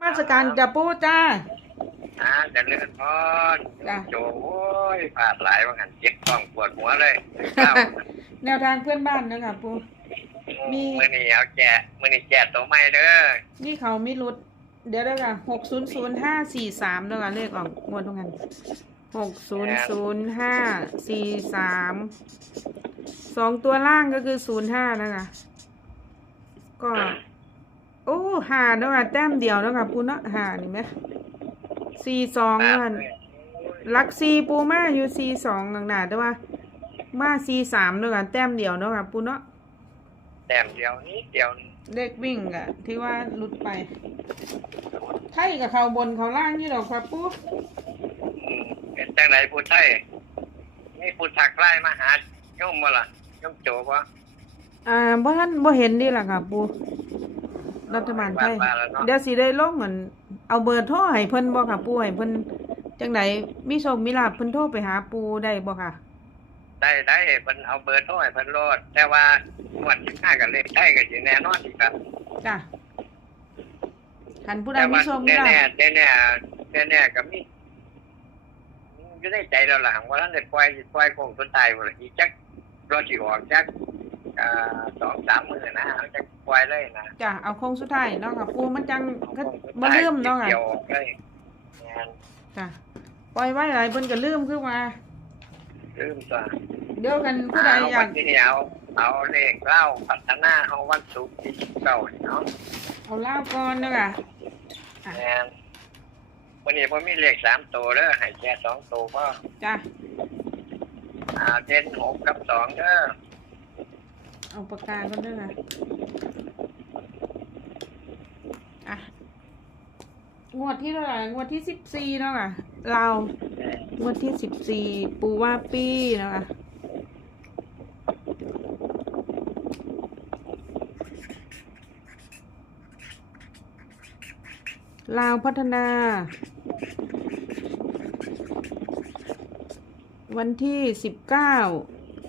มาสการจะปูจ้าอ่าจะเลื่อนพรจ้ะโจโอ้ยผาดหลายว่างันเจ็บท้องปวดหัวเลยเจ้าแนวทางเพื่อนบ้านนะคะปูมีมือนี่เอาแจกมือนี่แจกตัวใหม่เด้อนี่เขามีรุด เดี๋ยวได้ค่ะหกศูนย์ศูนย์ห้าสี่สามแล้วค่ะเลขออกงวดตรงกันหกศูนย์ศูนย์ห้าสี่สามสองตัวล่างก็คือศูนย์ห้านะคะก็ โอ้หาแล้วค่ะแต้มเดียวแล้วค่ะปูเนาะหานี่ไหมสี่สองแล้วค่ะลักซีปูมาอยู่ซีสองหลังหนาแต่ว่า มาซีสามแล้วค่ะแต้มเดียวเนาะค่ะปูเนาะแต้มเดียวนิดเดียวนี่เลขวิ่งอะที่ว่าหลุดไปไทยกับเขาบนเขาล่างนี่ดอกครับปูอืมเป็นจังไหนผู้ไทยนี่ผู้ทักไล่มาหาโยมบ่ล่ะโยมโจบ่อ่าบ่ทันบ่เห็นดีล่ะค่ะปู รัฐบาลไทยบ้านๆแล้วเนาะเดี๋ยวสิได้ลงเหมือนเอาเบอร์โทรให้เพิ่นบ่ค่ะปูให้เพิ่นจังไดมีโชคมีลาภเพิ่นโทรไปหาปูได้บ่ค่ะ ได้ได้เพิ่นเอาเบอร์โทรให้เพิ่นโลด แต่ว่าหมวดที่ห้ากับเลขไทยก็สิแน่นอนอีกครับจ้ะคันผู้ใดแต่มีว่าโชคมีแน่ลาภแน่แน่แน่แน่ๆก็มีอยู่ในใจเราหลังว่าท่านได้ปล่อยสิปล่อยคงสุดท้ายบ่ล่ะอีกจักรอสิออกจักอ่าสองสามมื้อนะเอาจัก ปล่อยเลยนะจ้ะเอาโค้งสุดท้ายเนาะค่ะปูมันจังก็เอาคงสุดบ่ท้ายลืมเนาะค่ะเดียวออกเลยแม่นจ้ะปล่อยไว้หลายเพิ่นก็ลืมคือว่าลืมซะเดี๋ยวกันผู้ใดเอาอยาวักนที่เอาเอาเลขเล่าพัฒนาเฮาวันศุกร์ที่19นี่เนาะเอาเหล้าก่อนเนาะค่ะแม่นวันนี้ผมมีเลขสามตัวเด้อให้แค่สองตัวพอจ้ะอ่าเด่นหกกับสองเด้อ เอาปากกาก่อนด้อค่ะอะงวดที่เท่าไหร่งวดที่สิบสี่เนาะค่ะ เรางวดที่สิบสี่ปูว่าปีเนาะค่ะลาวพัฒนา วันที่สิบเก้า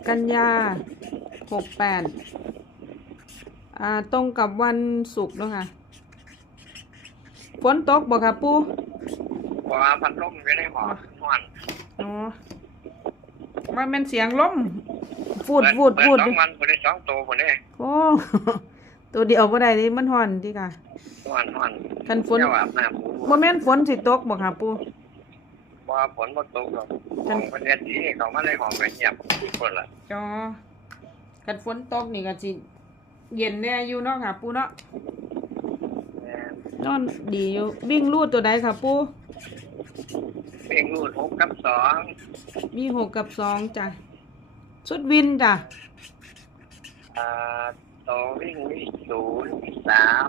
กันยา หกแปดอ่าตรงกับวันศุกร์เนาะค่ะฝนตกบ่ค่ะปูเพราะว่าพัดลมอยู่ในหอห้อนอ๋อว่าเป็นเสียงลมฟูดเปิฟูดเปิฟูดสองวันผมได้สองตัวผมได้โอ้ตัวเดียวบ่ได้นี่มันห่อนที่ค่ะห้อนห้อนคันฝนเจ้าอาบน้ำบ่แม่นฝนสิตกบ่ค่ะปูเพราะว่าฝนบ่ตกหรอกของประเทศที่เขามาเลยหอมไปเงียบทุกคนล่ะจอ คันฝนตกนี่ก็สิเย็นแน่อยู่เนาะค่ะปูเนาะแม่นนอนดีอยู่วิ่งรูดตัวใดค่ะปูเพลงรูดหกกับสองมีหกกับสองจ้ะชุดวินจ้ะอ่าต่อวิ่งมีศูนย์มีสาม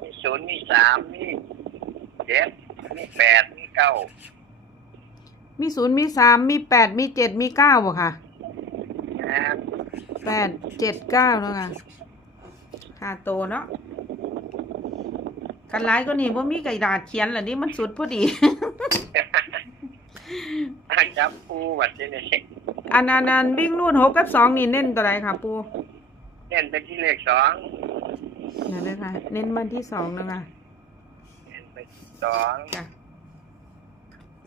มีศูนย์มีสามมีเจ็ดมีแปดมีเก้า มีศูนย์มีสามมีแปดมีเจ็ดมีเก้าบ่ค่ะแม่นแปดเจ็ดเก้าแล้วค่ะห้าโตวเนาะกันร้ายก็นี่ว่ามีกระดาษเขียนเหรอนี่มันสุดพอดีจับปูวัดที่นี่อันอันอันวิ่งรูดหกกับสองนี่เน้นตัวไหนค่ะ ปูเน้นไปที่เลขสองเดี๋ยวเลยค่ะ เน้นมันที่สองแล้วค่ะเน้นไปที่สองจ้ะ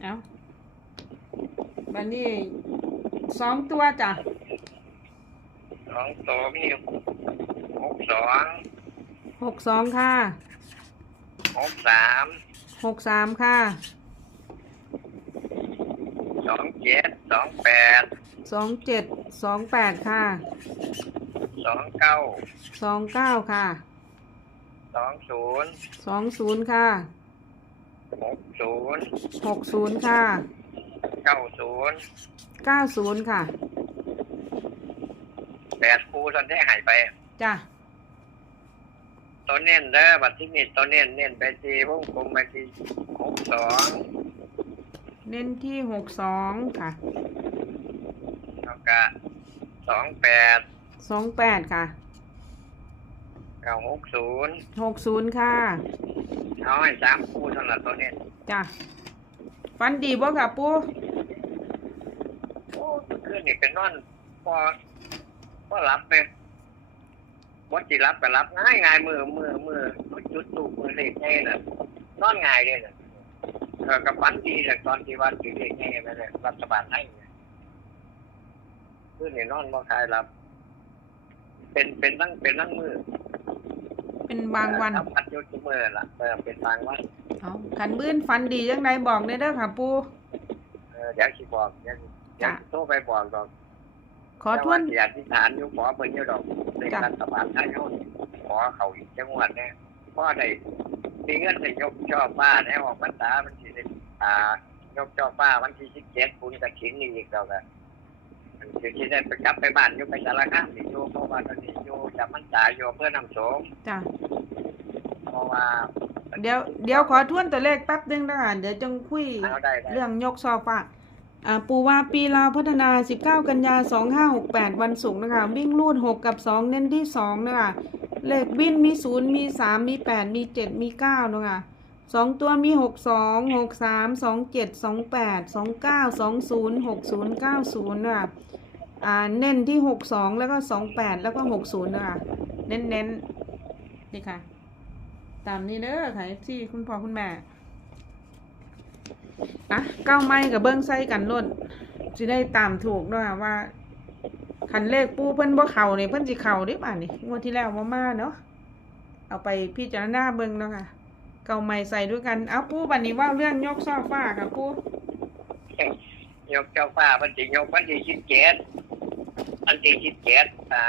เอา บันนี้สองตัวจ้ะสองตัวมีหกสองหกสองค่ะหกสามหกสามค่ะสองเจ็ดสองแปดสองเจ็ดสองแปดค่ะสองเก้าสองเก้าค่ะสองศูนย์สองศูนย์ค่ะหกศูนย์หกศูนย์ค่ะ เก้าศูนย์เก้าศูนย์ค่ะ แปดคูตอนที่หายไป จ้ะ ตัวเน้นเด้อบัตรที่นี่ตัวเน้นเน้นไปที่วงกลมไปที่หกสองเน้นที่หกสองค่ะ แล้วก็สองแปดสองแปดค่ะเก้าหกศูนย์หกศูนย์ค่ะ เอาให้สามคูเท่านั้นตัวเน้นจ้ะฟันดีบ่ค่ะปูโอ้เมื่อ คืนนี่เป็นนอนพอพอหลับไปวัดสิรับก็รับง่ายง่ายมือมือมือจุดตูกมือเล็กง่ายน่ะนอนง่ายเลยน่ะเออกับฝันดีเลยตอนที่วัดสิเล็กง่ายไปเลยรัฐบาลให้เนี่ยคือนี่นอนบ่คลายรับ เป็นเป็นนั่งเป็นนั่งมือเป็นบางวันทำพัดอยุดมือล่ะเออเป็นบางวันเอาขันบื้นฟันดีจังไดบอกได้เด้อค่ะปูเออเดี๋ยวสิบอกเดี๋ยว เดี๋ยวโทรไปบอกดอกขอทวนแต่าสิอธิษฐานอยู่ขอเพิ่นอยู่ดอกในจ้ะรัฐบาลไทยเฮานี่ขอเขาอีกจังหวัดแน่พ่อได้มีเงินได้ยกช่อฟ้าแน่ออกพรรษามันสิได้อ่ายกช่อฟ้าวันที่17ปุญกฐินนี่อีกแล้วก็มันสิสิได้ไปกลับไปบ้านอยู่ไปสารคามสิอยู่เพราะว่าตอนนี้อยู่จำพรรษาอยู่เพื่อนำสงฆ์จ้ะเพราะว่าเดี๋ยวเดี๋ยวขอทวนตัวเลขแป๊บนึงนะคะเดี๋ยวจงคุยเอาได้ได้เรื่องยกซอฟ้าอ่า ปูว่าปีลาวพัฒนา 19 กันยา 2568 วันศุกร์นะคะ วิ่งรูด 6 กับ 2 เน้นที่ 2 นะคะ เลขวิ่นมี 0 มี 3 มี 8 มี 7 มี 9 นะคะสองตัวมี 6 2 6 3 2 7 2 8 2 9 2 0 6 0 9 0นะคะอ่าเน้นที่ 6 2 แล้วก็ 2 8 แล้วก็ 6 0นะคะ เน้นเน้นๆนี่ค่ะ ตามนี้เด้อค่ะที่คุณพ่อคุณแม่ อะเก้าไม้กับเบิ้งใส่กันล้นสิได้ตามถูกเนาะว่าคันเลขปูเพิ่นบ่เข้าเนี่เพิ่นสิเข้าเด้ป่านนี่งวดที่แล้วบ่มาเนาะเอาไปพิจารณาเบิ่งเนาะค่ะเก้าไม้ใส่ด้วยกันเอาปูบัดนี้ว่าเรื่องยกซอฟ้าค่ะปูยกเจ้าฟ้าวันที่ยกวันที่17วันที่17อ่า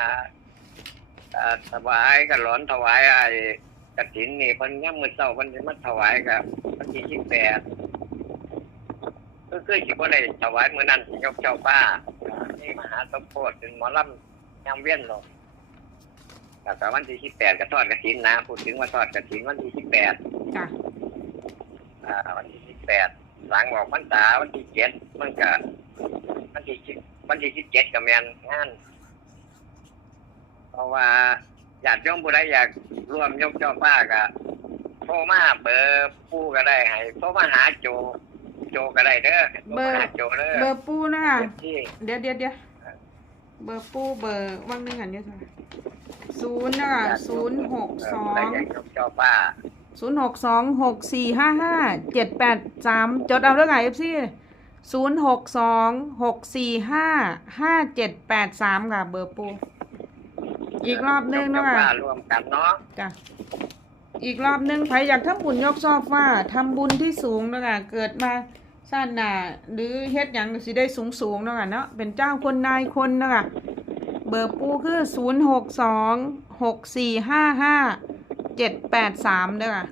อ่าถวายกันหลอนถวายไอ้กฐินนี่เพิ่นย่ำมือเช้าพิ่นสิมาถวายกับวันที่18 ก็คือสิบ่ได้ถวายมื้อนั้นสิยกเจ้าฟ้าอ่านี่มหาสมโพธิเป็นหมอลำยามเวียนหรอกแล้วก็วันที่18ก็ทอดกฐินนะพูดถึงว่าทอดกฐินวันที่18จ้ะอ่าวันที่สิบแปดหลังบอกพรรษาวันที่เจ็ดมันก็วันที่สิบวันที่สิบเจ็ดกับแมนงาน เพราะว่าญาติโยมผู้ใดอยากร่วมยกเจ้าป้าก็โทรมาเบอร์ผู้ก็ได้ให้โทรมาหาโจ โจก็ได้เด้อโทรมาหาโจเด้อเบอร์ปูนะคะที่เดี๋ยวเดี๋ยวเดี๋ยวเบอร์ปูเบอร์ว่างหนึงอันเดียวค่ะศูนย์นะคะศูนย์หกสอผู้ใดงอยากยกเจ้าป้าศูนย์หกสองหกสี่ห้าห้าเจ็ดแปดสามจดเอาด้วยไงเอฟซีศูนย์หกสองหกสี่ห้าห้าเจ็ดแปดสามค่ะเบอร์ปูอีกรอบนึงยกเนาะเจ้าค่ะป้ารวมกันเนาะจ้ะ อีกรอบนึงใครอยากทำบุญยกซอบฟ้าทำบุญที่สูงนาะคะเกิดมาชาติหน้าหรือเฮ็ดหยังก็สิได้สูงสูงๆนะค่ะเนาะเป็นเจ้าคนนายคนนะค่ะเบอร์ปูคือศูนย์หกสองหกสี่ห้าห้าเจ็ดแปดสามเด้อค่ะ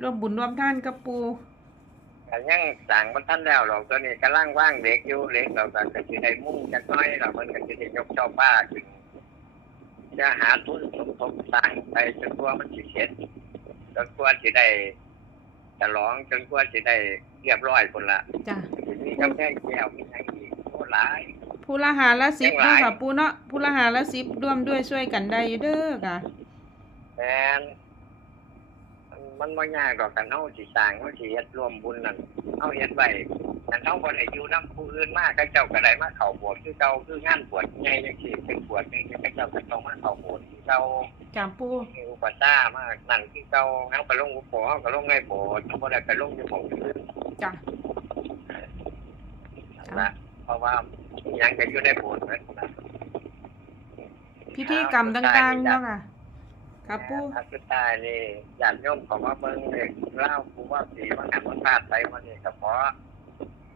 ร่วมบุญร่วมท่านกับปูก็ยังสั่งมันท่านแล้วหรอกตัวนี้กำลังว่างเด็กอยู่เล็กเราก็จะได้มุ่งจักหน้อยเราเพิ่นก็สิได้ยกเจ้าป้าขึ้น จะหาทุนสมทบสร้างไปจนกว่ามันสิเสร็จจนกว่าสิได้ฉลองจนกว่าสิได้เรียบร้อยคนละจ้ะมีกำแพงแก้วมีทั้งอีกโอ้หลาย ผู้ละหาละสิบยังหเนาะลายค่ะปูเนาะผู้ละหาละสิบร่วมด้วยช่วยกันได้อยู่เด้อค่ะแม่นมันมันบ่ยากดอกกันเฮาสิสร้างเฮาสิเฮ็ดร่วมบุญนั่นเฮาเฮ็ดไว้ อันเฮาบ่ได้อยู่นํผู้อื่นมาเขาเจ้าก็ได้มาเข้าโบสถ์คือเก่าคืองานบวชใหญ่จังซี่เป็นบวชนี่เขาเจ้าก็ต้องมาเข้าโบสถ์คือเก่าจ้ะปูมีอุปสรรคมากนั่นคือเก่าเฮาก็ลงอุปโภเฮาก็ลงในโบสถ์เฮาบ่ได้ไปลงอยู่ของอื่นจ้ะนั่นละเพราะว่าอิหยังก็อยู่ในโบสถ์เหมือนกันพิธีกรรมต่างๆเนาะค่ะครับปูอัสุดท้ายนี่ญาติโยมของว่าเบิ่งเด็กเล่าผู้ว่าสีว่าหันมันพลาดไปวันนี้ก็เพราะ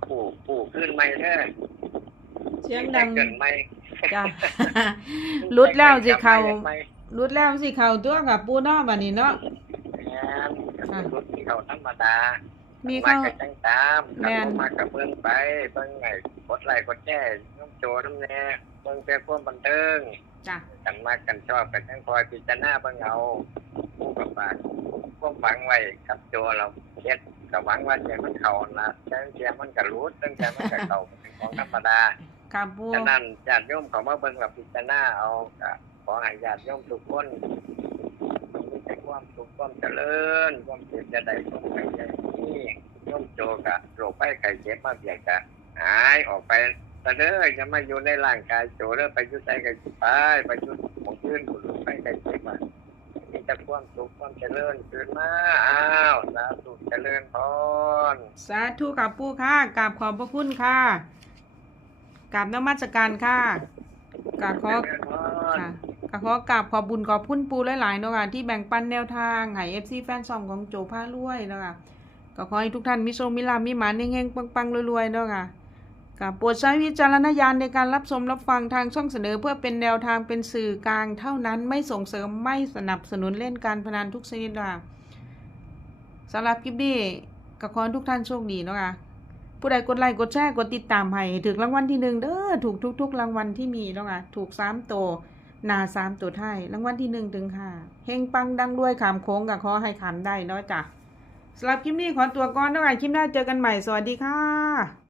ผู้ผู้ขึ้นไม่เด้อเสียงดังเกินไม่จ้ะรุดแล้วสิเขาไม่รุดแล้วสิเขาตัวกับปูเนาะบัดนี้เนาะแม่นก็เป็นรุดที่เขาธรรมดามีมาเขากับจังตามแม่นกับมากับเบิ่งไปเบิ่งไงกดไลค์กดแชร์น้ำโจน้ำแน่เบิ่งแต่ความบันเทิงจ้ะกันมากกันชอบกันจังคอยพิจารณาเบิ่งเอาผู้กับปากความหวังไว้กับโจเราเฮ็ด ก็หวังว่าจะมันเข้านะแต่เสียมันก็รู้ตั้งแต่มันก็เข้าเป็นของธรรมดาครับปูฉะนั้นญาติโยมเขามาเบิ่งกับพิจารณาเอาก็ขอให้ญาติโยมทุกคนมีแต่ความสุขความเจริญความเจ็บจะได้สมใจใจนี้โยมโจกะโรคไปไข้เจ็บมาเบียดกะหายออกไปแต่เด้อจะมาอยู่ในร่างกายโจเด้อไปอยุ่ใส่กันไปไปอยุ่หมองขึ้นบุญไปได้ไปมามี แต่ความสุขความเจริญขึ้นมาอ้าวสาธุเจริญพรสาธุกับปู่ค่ะกราบขอบพระคุณค่ะกราบนมัสการค่ะกราบขอเจริญพรค่ะก็ขอกราบขอบบุญขอบพุ่นปูหลายๆเนาะค่ะที่แบ่งปันแนวทางให้ FC แฟนซองของโจผ้ารวยเนาะค่ะก็ขอให้ทุกท่านมีโชคมีลาภมีหมานเฮงๆปังๆรวยๆเนาะค่ะ กับโปรดใช้วิจารณญาณในการรับชมรับฟังทางช่องเสนอ เพื่อเป็นแนวทางเป็นสื่อกลางเท่านั้นไม่ส่งเสริมไม่สนับสนุนเล่นการพนันทุกชนิดค่ะสำหรับคลิปนี้ก็ขอทุกท่านโชคดีเนาะค่ะผู้ใดกดไลค์กดแชร์กดติดตามให้ถึงรางวัลที่หนึ่งเด้อถูกทุกๆรางวัลที่มีเนาะค่ะถูกสามตัวนาสามตัวไทายรางวัลที่หนึ่งถึงค่ะเฮงปังดังด้วยขามโค้งกับขอให้ขามได้เนาะจ้ะสำหรับคลิปนี้ขอตัวก่อนเนาะค่ะคลิปหน้าเจอกันใหม่สวัสดีค่ะ